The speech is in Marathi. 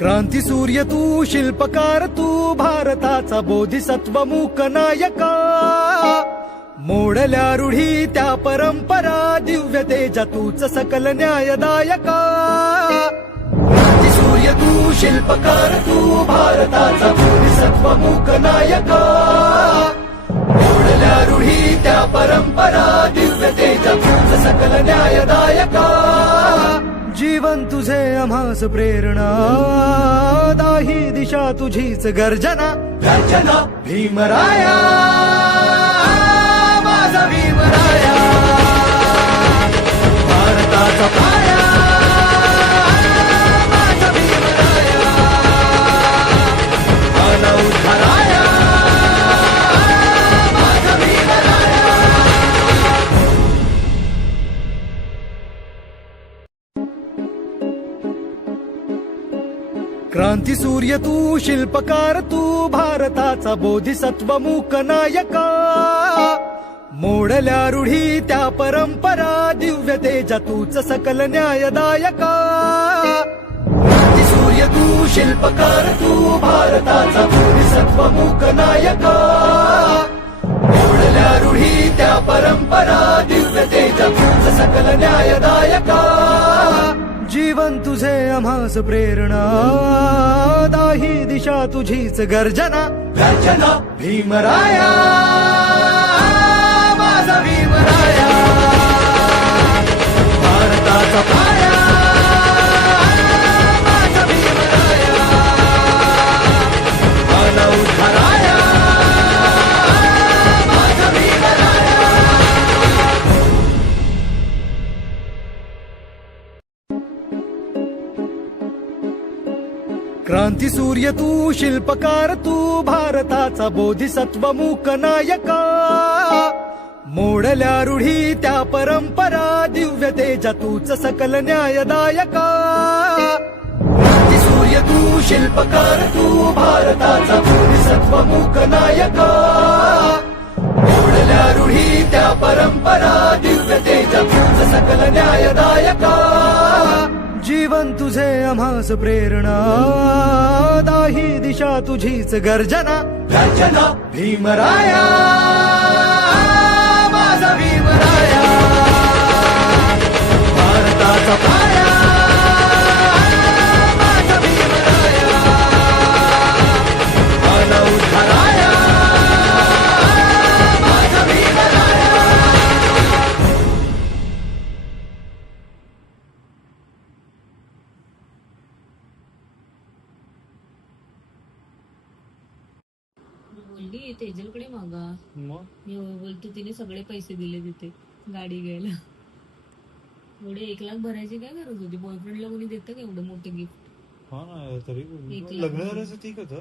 क्रांती सूर्य तू, शिल्पकार तू, भारताचा बोधिसत्व मूक नायका. मोडल्या रूढी त्या परंपरा, दिव्य तेजा तूच सकल न्यायदायका. क्रांती सूर्य तू, शिल्पकार तू, भारताचा बोधिसत्व मूक नायका. मोडल्या रूढी त्या परंपरा, दिव्य तेजा तूच सकल न्यायदायका. जीवन तुझे आम्हास प्रेरणा, दाही दिशा तुझीच गर्जना. गर्जना भीमराया, माझा भीमराया, भारताचा पाया, माझा भीमराया, मला उद्धाराया, माझा भीमराया. क्रांती सूर्य तू, शिल्पकार तू, भारताचा बोधिसत्व मूक नायका. मोडल्या रूढी त्या परंपरा, दिव्य तेजा तूच सकल न्यायदायका. क्रांती सूर्य तू, शिल्पकार तू, भारताचा बोधिसत्व मूक नायका. मोडल्या रूढी त्या परंपरा, दिव्य तेजा तूच सकल न्यायदायका. जीवन तुझे आम्हास प्रेरणा, दाही दिशा तुझीच गर्जना. गर्जना भीमराया, माझा भीमराया, भारताचा पाया, माझा भीमराया, मला उद्धाराया, माझा भीमराया. क्रांती सूर्य तू, शिल्पकार तू, भारताचा बोधिसत्व मूक नायका. मोडल्या रूढी त्या परंपरा, दिव्य तेजा तूच सकल न्यायदायका. क्रांती सूर्य तू, शिल्पकार तू, भारताचा बोधिसत्व मूक नायका. मोडल्या रूढी त्या परंपरा, दिव्य तेजा तूच सकल न्यायदायका. जीवन तुझे आम्हास प्रेरणा, दाही दिशा तुझीच गर्जना. गर्जना भीमराया, माझा भीमराया, भारताचा पाया, माझा भीमराया, मला उद्धाराया, माझा भीमराया. बोलली तेजलकडे मागा. मग मी बोलतो तिने सगळे पैसे दिले तिथे गाडी घ्यायला. एवढे 1 लाख भरायची काय गरज होती? बॉयफ्रेंडला कोणी देतं का एवढं मोठं गिफ्ट? हा ना, तरी 1 लाख लग्न झाल्याचं ठीक होतं.